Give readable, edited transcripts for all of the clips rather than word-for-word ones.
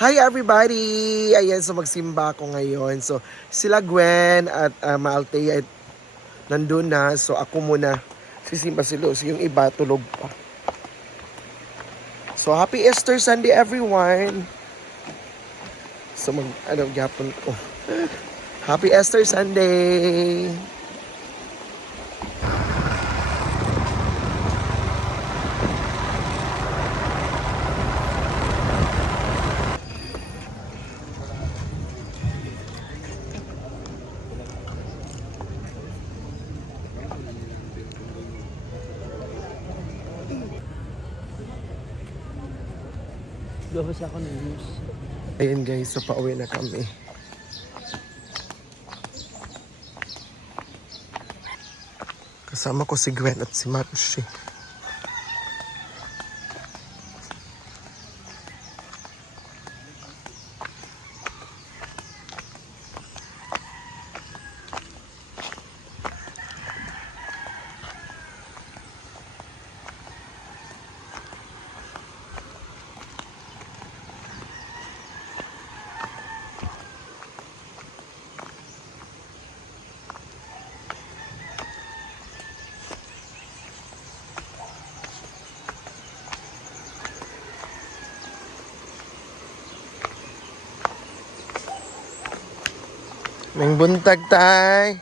Hi everybody! Ayan, so magsimba ako ngayon. So sila Gwen at Maaltea nandun na. So ako muna sisimba si Lucy. Yung iba tulog pa. So happy Easter Sunday everyone! So gyapon ko. Happy Easter Sunday! Gabas ako ng news. Ayan guys, so pauwi na kami. Kasama ko si Gwen at si Marushi. May buntag tay.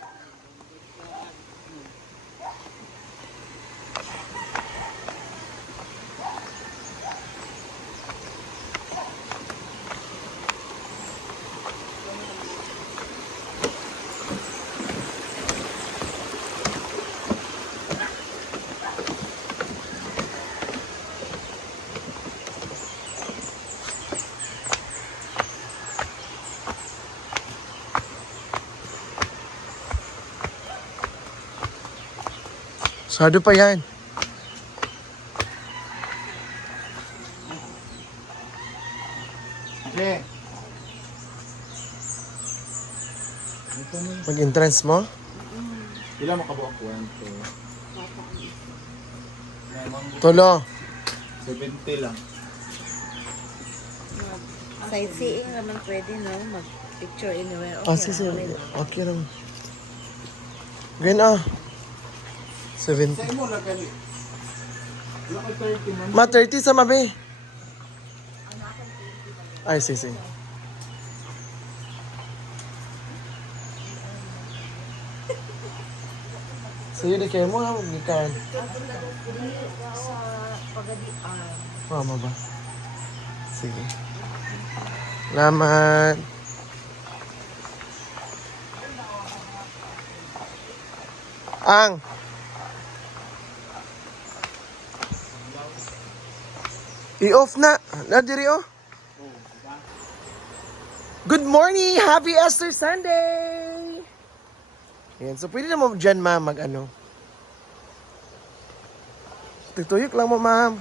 Sado pa yan. Okay. Mag-entrance mo? Ilan mo kabuok kwento? Tulo. 70 lang. Sightseeing naman pwede, no? Mag-picture anywhere. Ah, si sir. Okay lang. Gwen 70. Sa'yo mo na kani. Wala ka 30 man. Ma, 30 sa mabi. Ay, si. Sa'yo di kayo mo ha, magnikan. Mama ba? Sige. Salamat. Ang. I-off na. Nadiri oh. Good morning! Happy Easter Sunday! Yan. So, pwede na mo dyan, ma'am, mag-ano. Tutuyok lang mo, ma'am.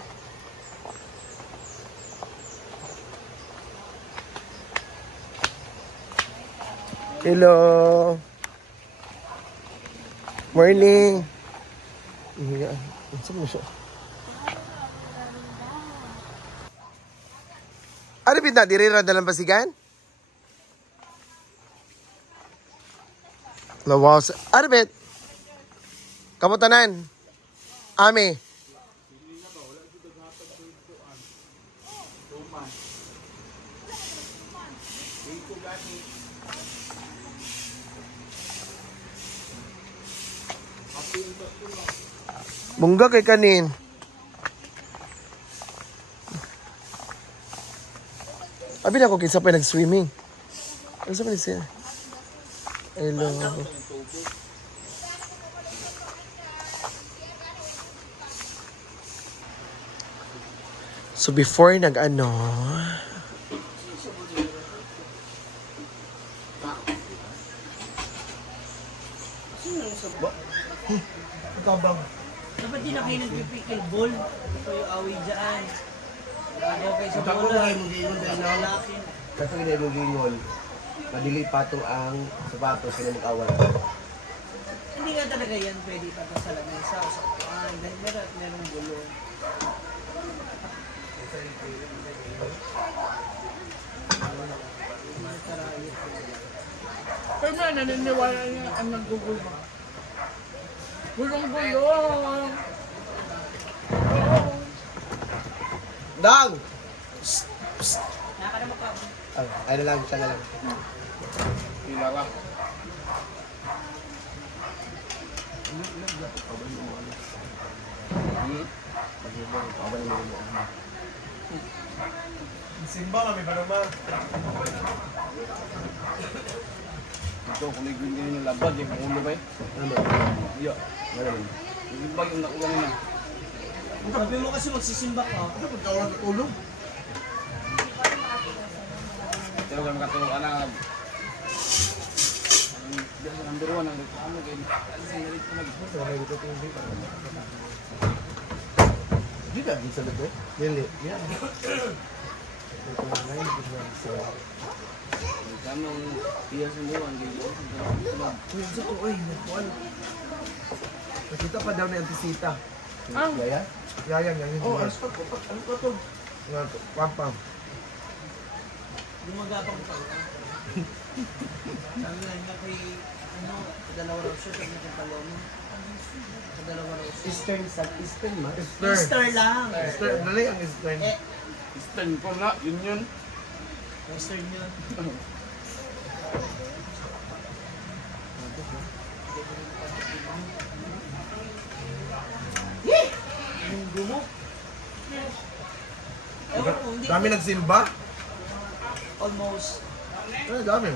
Hello. Morning. Saan mo siya? Ano pinta? Diri ra dalang pasigan? Lawas. Ano bit? Kamutanan. Ami. Bungga kay kanin. Abi na ko kinsa pa nag-swimming. Ano sa man siya? Hello. So before nag-ano, kabang. Dapat di na kayo nagpipikil ball. Ito yung away dyan. Agaw kayo sa Ako bola. nga yung mag-iingon dahil na Lalaki. kasi nga yung mag-iingon. Madili pato ang sapatos sila mag-awal. Hindi nga talaga yan pwede pa sa lamesa o sa upuan. Dahil merong gulo. Pero na, naniniwala niya ang naggugulo. Gulong-gulong. Dang! Ano lang, siya na lang. Pila ka. Simba kami pa naman. Ito, kung nagwin din yung labad, yung ulo ba eh? Ano? Iya. Ano naman? Yung bag yung nakuha na. Sabi mo kasi magsisimba ka. Ano pagkawalan ng ulo? Pero kami katulog ka na. Number 1 ang ano kayo. Alis ang nalit ko mag. Hindi ka, di sa labi. Dili. Yan. Kami iya sumuan kayo. Sa ko, oy, nakuha. Nakita pa daw ni Antisita. Ah. Yaya? Yaya, yan. Oh, ano ka to? Pampam. Lumagapang pa. Sabi nga niya kay, dalawa raw siya, sabi niya palomo. Dalawa raw siya. Eastern man. Easter lang. Eastern. Dali ang Eastern. Eh, Eastern ko na, yun yun. Western yun. Yung gumo. Ewan ko, hindi Dami nagsimba? almost. Ay, dami.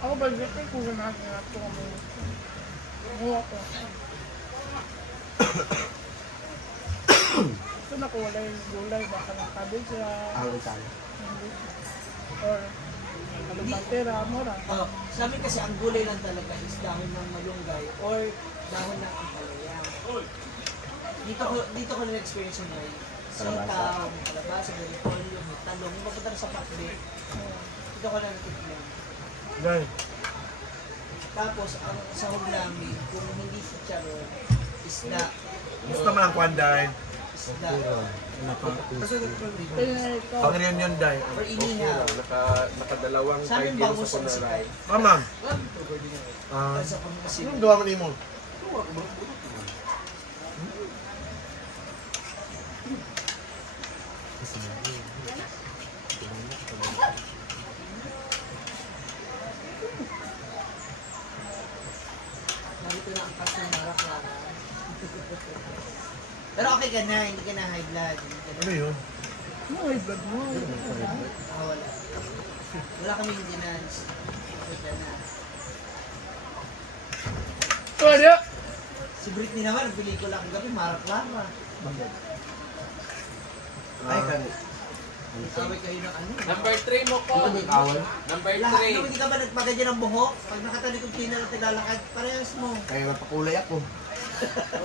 Ako ba, dito ko natin ako kami. Buha ko. Ito na ko wala yung gulay, baka ng cabbage siya. Awal tayo. Or ano ba, pera, mura. Sa amin kasi ang gulay lang talaga is dahon ng malunggay or dahon ng ampalaya. Dito ko na-experience yun ay sitaw, may kalabasa, may repolyo, may talong. Yung mapunta na sa pakli, dito ko na-natikman. Dahil. Tapos, ang sahog namin, kung hindi chicharon, isda. Gusto man ang kwan dahil. Isda. Kasi Kaya na ito. Pang reunion dahil. Or inihaw. Nakadalawang Sa amin bangus ang sikay. Ah, ma'am. Sa pangasinan. Anong gawa mo ni mo? Narito na ang kas ng marak lang. Pero okay ka na, hindi ka na high blood. Hindi ka na, Ano yun? Ano ay blood mo? wala. Wala kami maintenance. Okay ka na. Kaya! Si Britney naman, ang pelikula kagabi, Marak Lara. ay kami. Away kayo ng ano. Number 3 mo ko. Awal. Number Lahat naman, hindi ka ba nagpagadya ng buhok? Pag nakatalikod tina na tilalakad, parehas mo. Kaya mapakulay ako.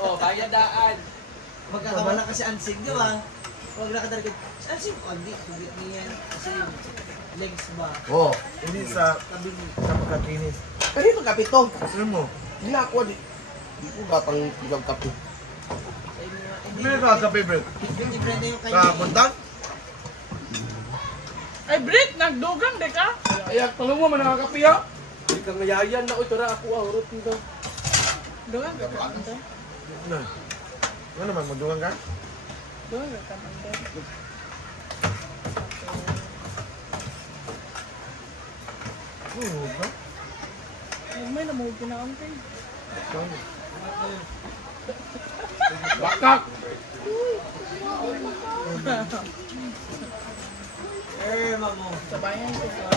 Oo, kaya daan. Magkakawala kasi ansig, di ba? Pag nakatalikod, ansig, hindi, si Britney yan. Kasi yung legs ba? Oo. Hindi sa Tabi mo. pagkakinis. Kanino kapito? Ano mo? Hindi na ako. Di ko gatang ibang kape. Sa inyo nga. Ano yung sa favorite? Hindi Brenda yung Sa kanya. buntag? Ay, Brit! Nagdugang, di ka? Ay, tulong mo man nakakapiya. Hindi ka ngayayan na. Uy, tara ako. Urot nito. Dugang ka ka nito. Ano? Ano naman? Magdungan ka? Dugang ka nito. Oo ba? Ay, may namuhog pinakaunting. Bakak. Eh, mamo. Sabayan ko sa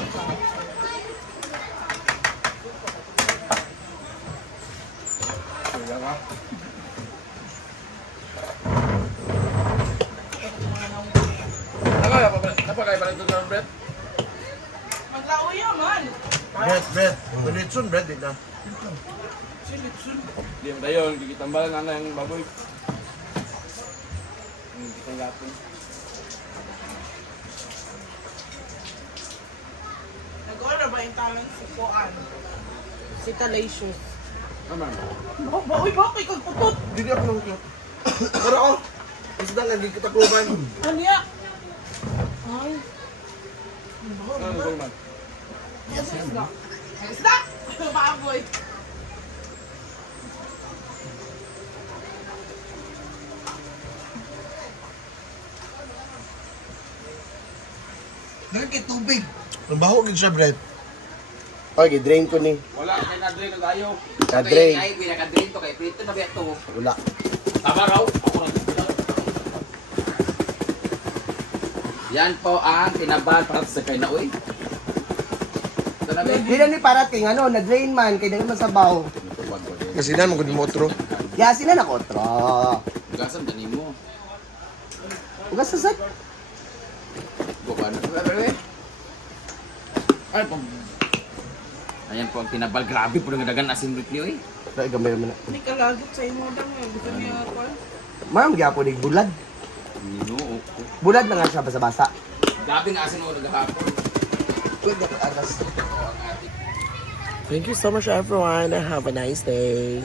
Kaya ka. Napakaya pa rin ito ng bread? Maglauya man! Bread. Bulitsun, bread. Di na. Hindi mo tayo. Gigitambalan nga na yung baboy. Hindi kitang gapon. Nag-order ba yung talent si Kuan? Si Talatious. Naman. Uy, bakit kang putot? Hindi ako nang cute. Pero oh, isda nga, hindi kita proban. Ano ya? Ay, Ano ba man? isda. Isda! Baboy. Nagkit tubig. Ang baho gid siya, Brett. Okay, drain ko ni. Wala, may na-drain ang gayo. Na-drain. Ay, pinaka-drain to kay Prito na beto. Wala. Tama raw. Ako lang. Yan po ang tinabal para sa kay Naoy. Ito na ba? Di na ni parating, ano, na-drain man, kaya naman masabaw. Kasi na, magod mo otro. Kaya sila na kontra. Gasan ganin mo. Ugas sa set. Buka na. Ay, pang... Ayan po ang tinabal. Grabe po ng dagan asin rit niyo eh. Ay, gamay naman na. Hindi ka lagot sa imo dang. Gusto niya ako. Ma'am, gaya po ni bulad. No, Bulad na nga siya basa-basa. grabe nga asin mo naghahapon. Thank you so much, everyone. Have a nice day.